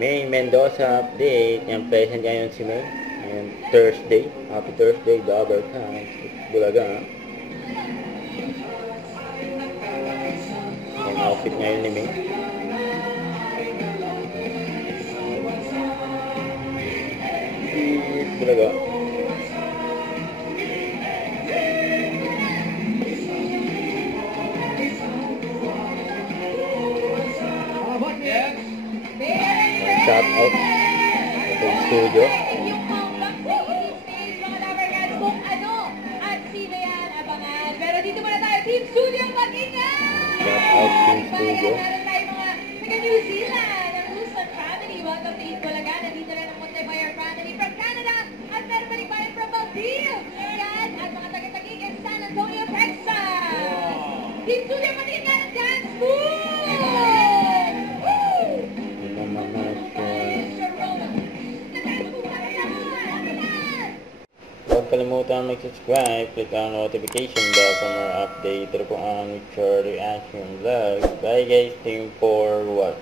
May Mendoza update. Yan, present ngayon si May. Ngayon, Thursday. Happy Thursday, double time. Bulaga. Yan, outfit ngayon ni May. Bulaga. Shout out sa studio. Yung stage, mga Lovercats, kung ano at sino yan, abangan. Pero dito muna tayo, Team Studio, mag-ingat! Shout out Team Studio. Meron tayo mga taga-New Zealand, ang Luzon family. Welcome to East Bulaga. Nandito rin ang Montemayor family from Canada. At meron pa rin bayan from Maldives. Yan, at mga taga-Taguig and San Antonio, Texas. Team Studio, mag-ingat! Dance move! Huwag kalimutan mag-subscribe, click ang notification bell for more update. Ito po ang Richard Reaction Vlog. Bye guys, team for what?